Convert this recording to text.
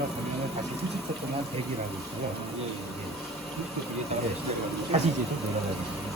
올라가면 다시 30초 동안 대기를 하고 있어요. 예, 예. 다시 이제 좀 올라가고 있어요.